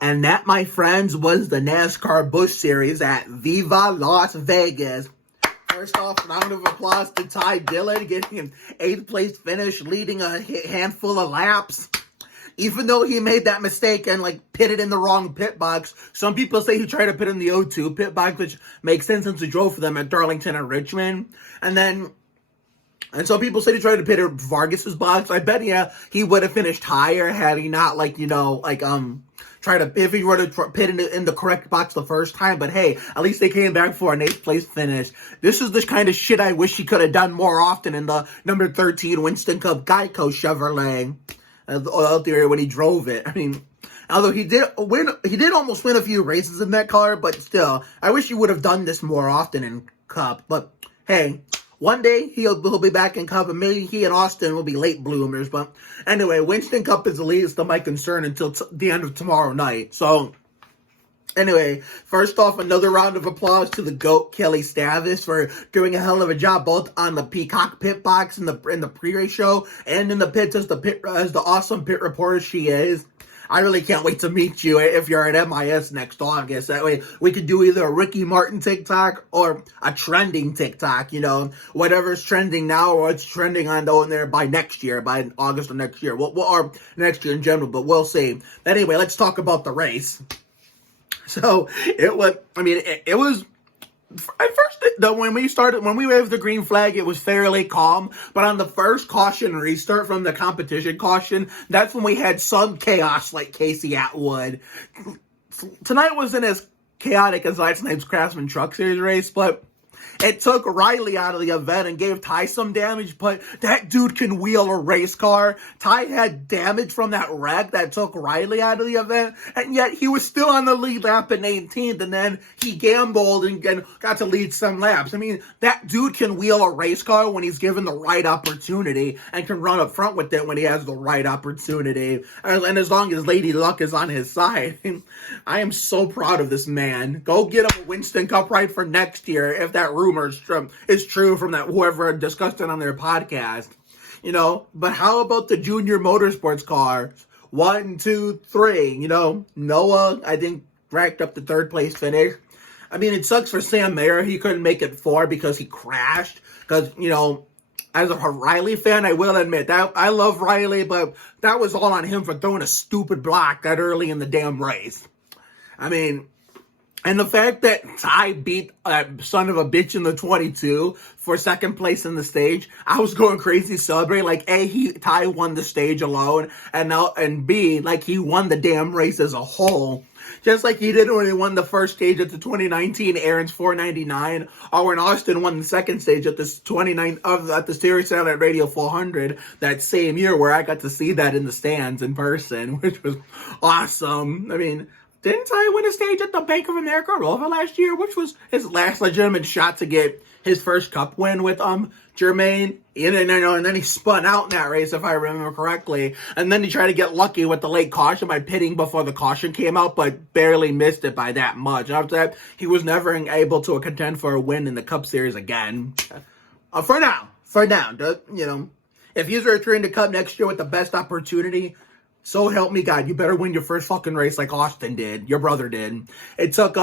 And that, my friends, was the NASCAR Busch Series at Viva Las Vegas. First off, round of applause to Ty Dillon, getting an 8th place finish, leading a handful of laps. Even though he made that mistake and, pitted in the wrong pit box. Some people say he tried to pit in the O2 pit box, which makes sense since he drove for them at Darlington and Richmond. And some people say he tried to pit in Vargas's box. I bet, he would have finished higher had he not, if he were to pit in the correct box the first time. But hey, at least they came back for an 8th place finish. This is the kind of shit I wish he could have done more often in the number 13 Winston Cup Geico Chevrolet out there when he drove it. I mean, although he did almost win a few races in that car, but still, I wish he would have done this more often in Cup. But hey, one day he'll be back in Cup, and maybe he and Austin will be late bloomers. But anyway, Winston Cup is the least of my concern until the end of tomorrow night. So anyway, first off, another round of applause to the GOAT, Kelly Stavis, for doing a hell of a job both on the Peacock pit box in the pre-race show and in the pits as the awesome pit reporter she is. I really can't wait to meet you if you're at MIS next August. That way we could do either a Ricky Martin TikTok or a trending TikTok, whatever's trending now or what's trending on there by next year, by August of next year. Or next year in general, but we'll see. Anyway, let's talk about the race. So it was at first, when we waved the green flag, it was fairly calm. But on the first caution restart from the competition caution, that's when we had some chaos like Casey Atwood. Tonight wasn't as chaotic as last night's Craftsman Truck Series race, but it took Riley out of the event and gave Ty some damage, but that dude can wheel a race car. Ty had damage from that wreck that took Riley out of the event, and yet he was still on the lead lap in 18th, and then he gambled and got to lead some laps. I mean, that dude can wheel a race car when he's given the right opportunity and can run up front with it when he has the right opportunity. And as long as Lady Luck is on his side, I am so proud of this man. Go get him a Winston Cup ride for next year if that rumor is true from that whoever discussed it on their podcast. But how about the junior motorsports cars? 1, 2, 3. Noah, I think, racked up the 3rd place finish. I mean, it sucks for Sam Mayer. He couldn't make it 4 because he crashed. Because, as a Riley fan, I will admit that I love Riley, but that was all on him for throwing a stupid block that early in the damn race. I mean, and the fact that Ty beat a son of a bitch in the 22 for 2nd place in the stage, I was going crazy celebrating. A, Ty won the stage alone, and B, he won the damn race as a whole. Just like he did when he won the first stage at the 2019 Aaron's 499, or when Austin won the 2nd stage at the Series Satellite Radio 400 that same year, where I got to see that in the stands in person, which was awesome. I mean, didn't Ty win a stage at the Bank of America Roval last year, which was his last legitimate shot to get his first Cup win with Jermaine? And then he spun out in that race, if I remember correctly. And then he tried to get lucky with the late caution by pitting before the caution came out, but barely missed it by that much. After that, he was never able to contend for a win in the Cup Series again. For now, if he's returning to Cup next year with the best opportunity, so help me God, you better win your first fucking race like Austin did. Your brother did. It took,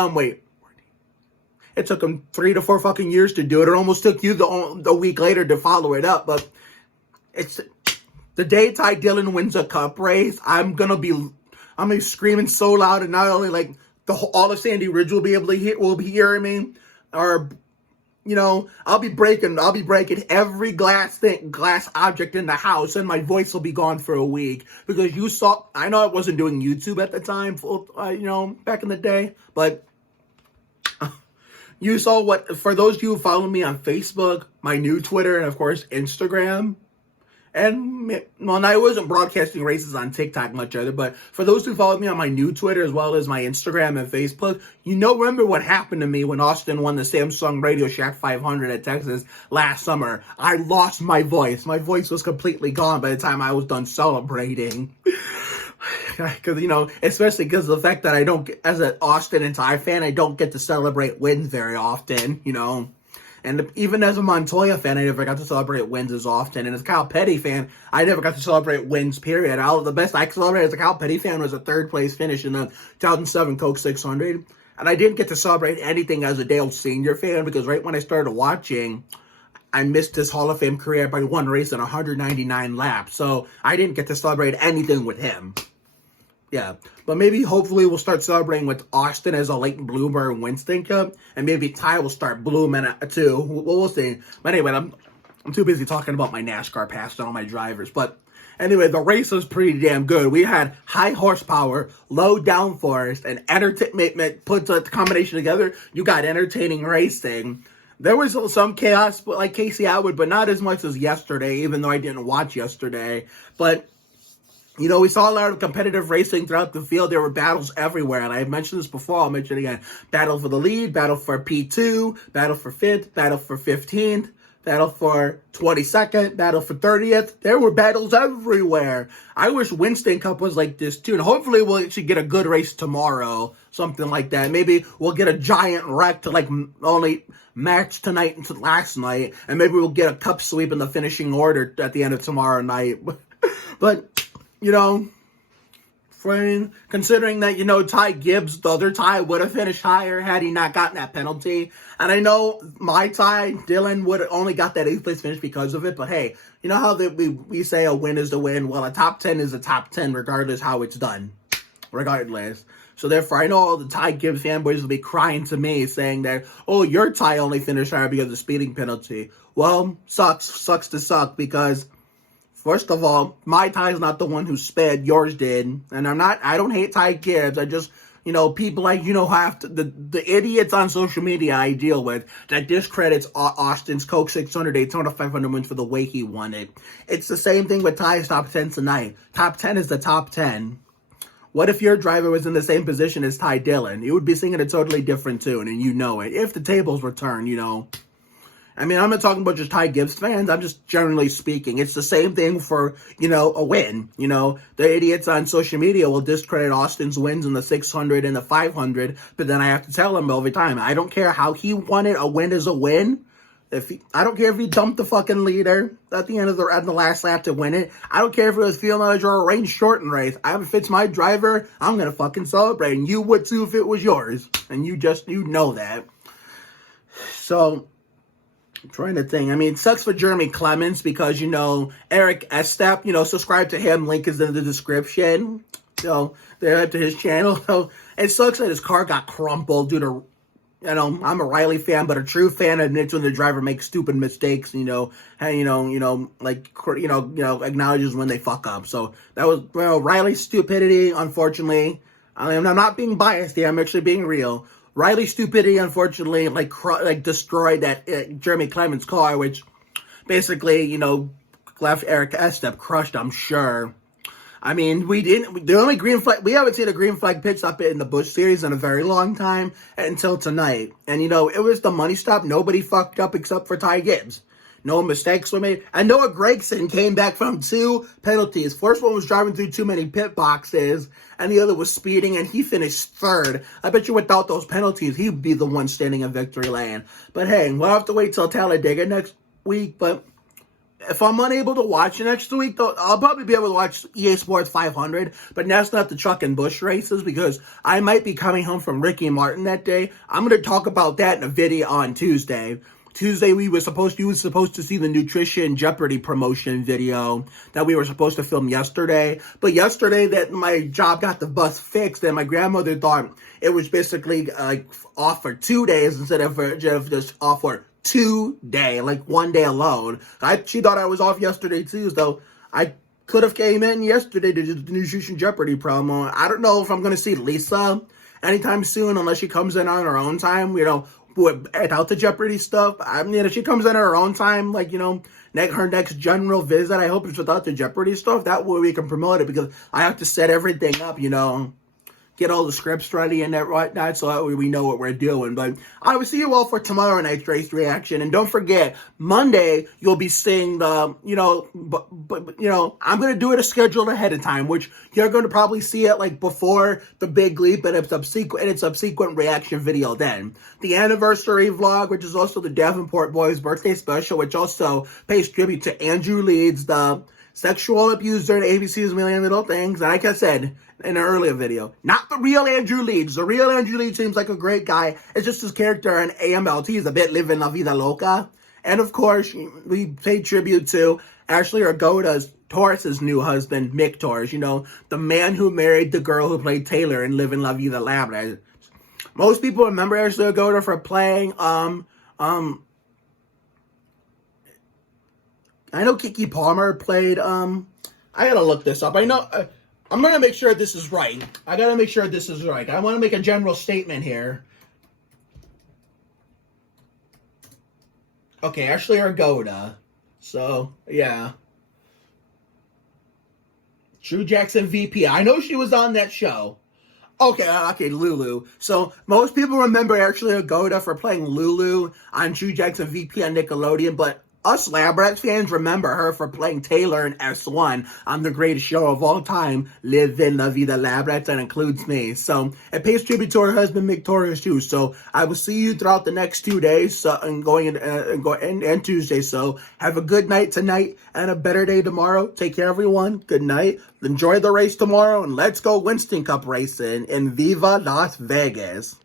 it took him 3 to 4 fucking years to do it. It almost took you the week later to follow it up. But it's the day Ty Dillon wins a Cup race, I'm gonna be screaming so loud, and not only all of Sandy Ridge will be able to hear me, or I'll be breaking every glass object in the house, and my voice will be gone for a week. Because I know I wasn't doing YouTube at the time, back in the day, but you saw for those of you who follow me on Facebook, my new Twitter, and of course Instagram, and I wasn't broadcasting races on TikTok much either, but for those who followed me on my new Twitter as well as my Instagram and Facebook, remember what happened to me when Austin won the Samsung Radio Shack 500 at Texas last summer. I lost my voice. My voice was completely gone by the time I was done celebrating. Because, especially because of the fact that as an Austin and Ty fan, I don't get to celebrate wins very often, And even as a Montoya fan, I never got to celebrate wins as often. And as a Kyle Petty fan, I never got to celebrate wins, period. All the best I could celebrate as a Kyle Petty fan was a third place finish in the 2007 Coke 600. And I didn't get to celebrate anything as a Dale Sr. fan because right when I started watching, I missed his Hall of Fame career by one race and 199 laps. So I didn't get to celebrate anything with him. Yeah, but maybe hopefully we'll start celebrating with Austin as a late bloomer in Winston Cup, and maybe Ty will start blooming too. We'll see. But anyway, I'm too busy talking about my NASCAR past and all my drivers. But anyway, the race was pretty damn good. We had high horsepower, low downforce, and entertainment. Put the combination together, you got entertaining racing. There was some chaos, like Casey Atwood, but not as much as yesterday, even though I didn't watch yesterday. But you know, we saw a lot of competitive racing throughout the field. There were battles everywhere, and I've mentioned this before. I'll mention it again. Battle for the lead, battle for P2, battle for 5th, battle for 15th, battle for 22nd, battle for 30th. There were battles everywhere. I wish Winston Cup was like this, too. And hopefully we'll actually get a good race tomorrow, something like that. Maybe we'll get a giant wreck to, like, only match tonight and last night, and maybe we'll get a cup sweep in the finishing order at the end of tomorrow night. But you know, considering that, you know, Ty Gibbs, the other Ty, would have finished higher had he not gotten that penalty. And I know my Ty, Dylan, would have only got that 8th place finish because of it. But hey, you know how we say a win is the win? Well, a top 10 is a top 10 regardless how it's done. Regardless. So therefore, I know all the Ty Gibbs fanboys will be crying to me saying that, oh, your Ty only finished higher because of the speeding penalty. Well, sucks to suck because first of all, my Ty's not the one who sped, yours did. And I don't hate Ty Gibbs. I just, you know, people like, you know, have to, the idiots on social media I deal with that discredits Austin's Coke 600, Daytona 500 wins for the way he won it. It's the same thing with Ty's top 10 tonight. Top 10 is the top 10. What if your driver was in the same position as Ty Dillon? You would be singing a totally different tune, and you know it. If the tables were turned, you know. I mean, I'm not talking about just Ty Gibbs fans. I'm just generally speaking. It's the same thing for, you know, a win. You know, the idiots on social media will discredit Austin's wins in the 600 and the 500, but then I have to tell them every time. I don't care how he won it. A win is a win. I don't care if he dumped the fucking leader at the end of the last lap to win it. I don't care if it was field knowledge or a range shortened race. If it's my driver, I'm gonna fucking celebrate, and you would too if it was yours. And you know that. So I'm trying to think. I mean, it sucks for Jeremy Clements because, you know, Eric Estep, you know, subscribe to him. Link is in the description. So, they're up to his channel. So, it sucks that his car got crumpled due to, you know, I'm a Riley fan, but a true fan admits when the driver makes stupid mistakes, you know, and, acknowledges when they fuck up. So, that was, well, Riley's stupidity, unfortunately. I'm not being biased here. I'm actually being real. Riley's stupidity, unfortunately, destroyed that Jeremy Clements car, which basically, you know, left Eric Estep crushed, I'm sure. I mean, we haven't seen a green flag pit stop in the Busch series in a very long time until tonight. And, you know, it was the money stop. Nobody fucked up except for Ty Gibbs. No mistakes were made. And Noah Gragson came back from 2 penalties. First one was driving through too many pit boxes, and the other was speeding, and he finished 3rd. I bet you without those penalties, he'd be the one standing in victory lane. But hey, we'll have to wait till Talladega next week. But if I'm unable to watch next week, though, I'll probably be able to watch EA Sports 500. But that's not the Truck and Busch races because I might be coming home from Ricky Martin that day. I'm going to talk about that in a video on Tuesday. Tuesday, you were supposed to see the Nutrition Jeopardy promotion video that we were supposed to film yesterday. But yesterday, that my job got the bus fixed, and my grandmother thought it was basically off for 2 days instead of just off for 2 days, like 1 day alone. She thought I was off yesterday too, so I could have came in yesterday to do the Nutrition Jeopardy promo. I don't know if I'm going to see Lisa anytime soon unless she comes in on her own time, you know, without the Jeopardy stuff. I mean, if she comes in at her own time, like, you know, her next general visit, I hope it's without the Jeopardy stuff. That way we can promote it because I have to set everything up, you know. get all the scripts ready and that whatnot, so that way we know what we're doing. But I will see you all for tomorrow night's race reaction, and don't forget, Monday you'll be seeing the, I'm gonna do it a schedule ahead of time, which you're going to probably see it like before the big leap and its subsequent reaction video. Then the anniversary vlog, which is also the Davenport Boys birthday special, which also pays tribute to Andrew Leeds, the sexual abuser in ABC's Million Little Things. And like I said in an earlier video, not the real Andrew Leeds. The real Andrew Leeds seems like a great guy. It's just his character in AMLT is a bit living la vida loca. And of course, we pay tribute to Ashley Argota's Taurus's new husband, Mick Taurus. The man who married the girl who played Taylor in Living La Vida Loca. Most people remember Ashley Argota for playing, I know Keke Palmer played, I gotta look this up. I know, I'm gonna make sure this is right. I gotta make sure this is right. I want to make a general statement here. Okay, Ashley Argota. So, yeah. True Jackson VP. I know she was on that show. Okay, Lulu. So, most people remember Ashley Argota for playing Lulu on True Jackson VP on Nickelodeon, but us Lab Rats fans remember her for playing Taylor in S1 on the greatest show of all time, Living La Vida Lab Rats, that includes me. So, it pays tribute to her husband, Mick Taurus, too. So, I will see you throughout the next 2 days, and Tuesday. So, have a good night tonight and a better day tomorrow. Take care, everyone. Good night. Enjoy the race tomorrow, and let's go Winston Cup racing in Viva Las Vegas.